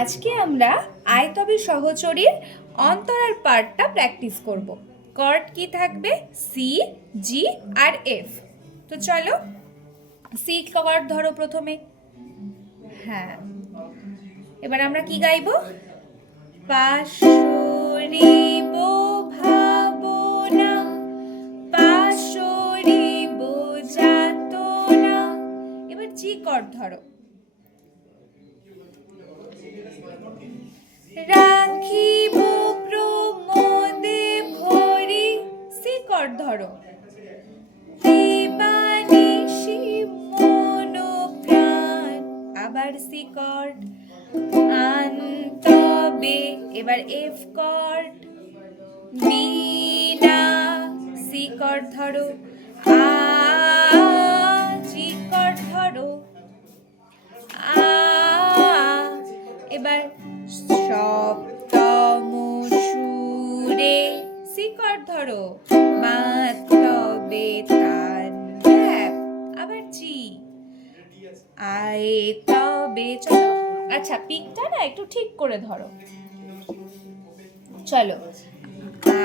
আজকে আমরা আয়তবে সহচরীর অন্তরার পার্টটা প্র্যাকটিস করব। কর্ড কি থাকবে? সি, জি আর এফ। তো চলো সি কর্ড ধরো প্রথমে। হ্যাঁ, এবার আমরা কি গাইবো? পাশরিব ভাবনা, পাশরিব যাতনা। এবার জি কর্ড ধরো। রাখিব প্রমোদে ভরি, সি কর্ড ধরো। দিবানিশি মন প্রাণ, আবার সি কর্ড। আন্তবে, এবার এফ কর্ড। বিনা, সি কর্ড ধরো। আ, জি কর্ড ধরো। আ, এবার সপ্তম সুরে, সি কর্ড ধরো। মাতবে তান, আবার জি। আয় তবে, চলো আচ্ছা পিকটা না একটু ঠিক করে ধরো। চলো,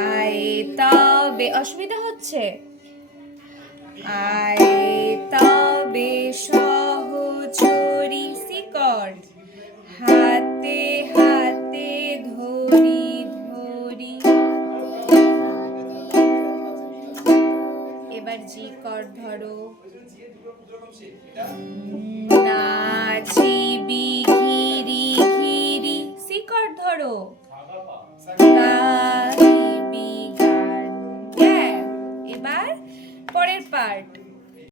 আয় তবে, অসুবিধা হচ্ছে? আয় তবে সহচরী, সি কর্ড। হাতে হাতে ধরি ধরি, এবার জি কর্ড ধরো। নাচি